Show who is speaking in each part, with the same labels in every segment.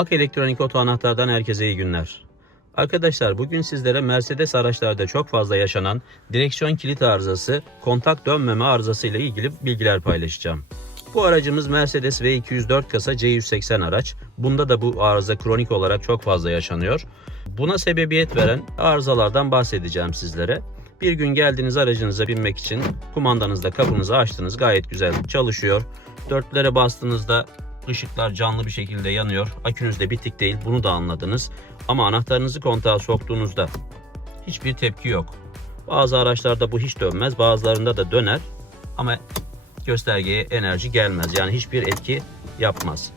Speaker 1: Ak Elektronik Oto Anahtar'dan herkese iyi günler. Arkadaşlar bugün sizlere Mercedes araçlarda çok fazla yaşanan direksiyon kilit arızası, kontak dönmeme arızası ile ilgili bilgiler paylaşacağım. Bu aracımız Mercedes V204 kasa C180 araç. Bunda da bu arıza kronik olarak çok fazla yaşanıyor. Buna sebebiyet veren arızalardan bahsedeceğim sizlere. Bir gün geldiniz aracınıza binmek için kumandanızda kapınızı açtınız gayet güzel çalışıyor. Dörtlere bastığınızda ışıklar canlı bir şekilde yanıyor. Akünüz de bitik değil bunu da anladınız. Ama anahtarınızı kontağa soktuğunuzda hiçbir tepki yok. Bazı araçlarda bu hiç dönmez bazılarında da döner ama göstergeye enerji gelmez. Yani hiçbir etki yapmaz.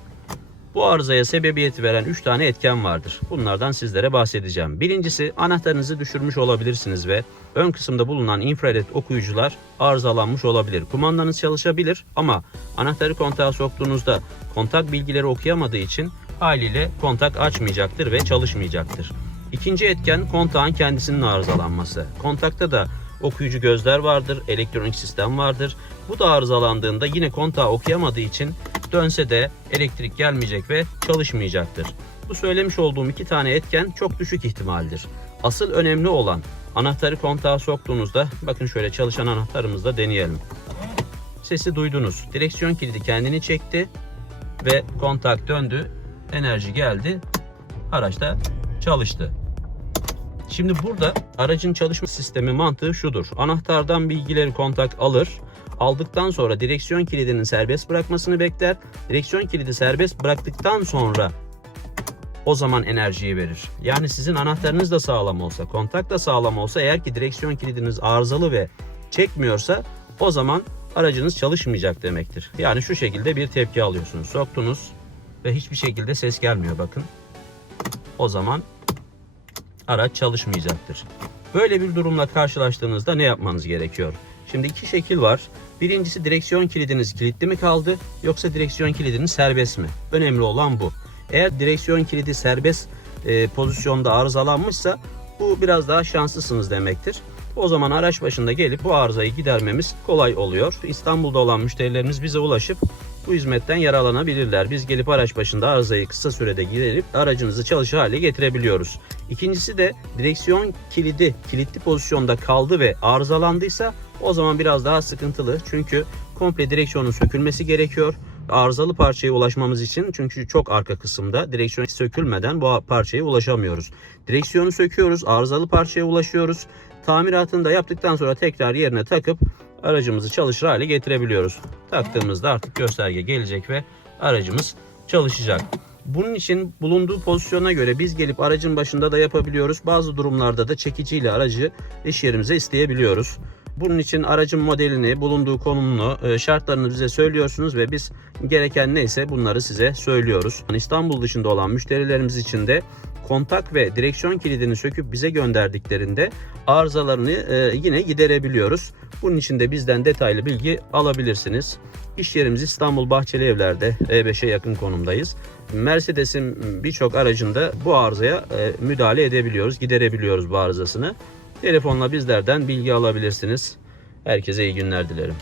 Speaker 1: Bu arızaya sebebiyet veren 3 tane etken vardır. Bunlardan sizlere bahsedeceğim. Birincisi anahtarınızı düşürmüş olabilirsiniz ve ön kısımda bulunan infrared okuyucular arızalanmış olabilir. Kumandanız çalışabilir ama anahtarı kontağa soktuğunuzda kontak bilgileri okuyamadığı için haliyle kontak açmayacaktır ve çalışmayacaktır. İkinci etken kontağın kendisinin arızalanması. Kontakta da okuyucu gözler vardır, elektronik sistem vardır. Bu da arızalandığında yine kontağı okuyamadığı için dönse de elektrik gelmeyecek ve çalışmayacaktır. Bu söylemiş olduğum iki tane etken çok düşük ihtimaldir. Asıl önemli olan anahtarı kontağa soktuğunuzda bakın şöyle çalışan anahtarımızda deneyelim. Sesi duydunuz. Direksiyon kilidi kendini çekti ve kontak döndü. Enerji geldi. Araçta çalıştı. Şimdi burada aracın çalışma sistemi mantığı şudur. Anahtardan bilgileri kontak alır. Aldıktan sonra direksiyon kilidinin serbest bırakmasını bekler. Direksiyon kilidi serbest bıraktıktan sonra o zaman enerjiyi verir. Yani sizin anahtarınız da sağlam olsa, kontak da sağlam olsa eğer ki direksiyon kilidiniz arızalı ve çekmiyorsa o zaman aracınız çalışmayacak demektir. Yani şu şekilde bir tepki alıyorsunuz. Soktunuz ve hiçbir şekilde ses gelmiyor bakın. O zaman araç çalışmayacaktır. Böyle bir durumla karşılaştığınızda ne yapmanız gerekiyor? Şimdi iki şekil var. Birincisi direksiyon kilidiniz kilitli mi kaldı yoksa direksiyon kilidiniz serbest mi? Önemli olan bu. Eğer direksiyon kilidi serbest e, pozisyonda arızalanmışsa bu biraz daha şanslısınız demektir. O zaman araç başında gelip bu arızayı gidermemiz kolay oluyor. İstanbul'da olan müşterilerimiz bize ulaşıp bu hizmetten yararlanabilirler. Biz gelip araç başında arızayı kısa sürede giderip aracınızı çalışır hale getirebiliyoruz. İkincisi de direksiyon kilidi kilitli pozisyonda kaldı ve arızalandıysa o zaman biraz daha sıkıntılı. Çünkü komple direksiyonun sökülmesi gerekiyor. Arızalı parçaya ulaşmamız için çünkü çok arka kısımda direksiyon sökülmeden bu parçaya ulaşamıyoruz. Direksiyonu söküyoruz, arızalı parçaya ulaşıyoruz. Tamiratını da yaptıktan sonra tekrar yerine takıp aracımızı çalışır hale getirebiliyoruz. Taktığımızda artık gösterge gelecek ve aracımız çalışacak. Bunun için bulunduğu pozisyona göre biz gelip aracın başında da yapabiliyoruz. Bazı durumlarda da çekiciyle aracı iş yerimize isteyebiliyoruz. Bunun için aracın modelini, bulunduğu konumunu, e, şartlarını bize söylüyorsunuz ve biz gereken neyse bunları size söylüyoruz. İstanbul dışında olan müşterilerimiz için de kontak ve direksiyon kilidini söküp bize gönderdiklerinde arızalarını e, yine giderebiliyoruz. Bunun için de bizden detaylı bilgi alabilirsiniz. İş yerimiz İstanbul Bahçeli Evler'de E5'e yakın konumdayız. Mercedes'in birçok aracında bu arızaya e, müdahale edebiliyoruz, giderebiliyoruz bu arızasını. Telefonla bizlerden bilgi alabilirsiniz. Herkese iyi günler dilerim.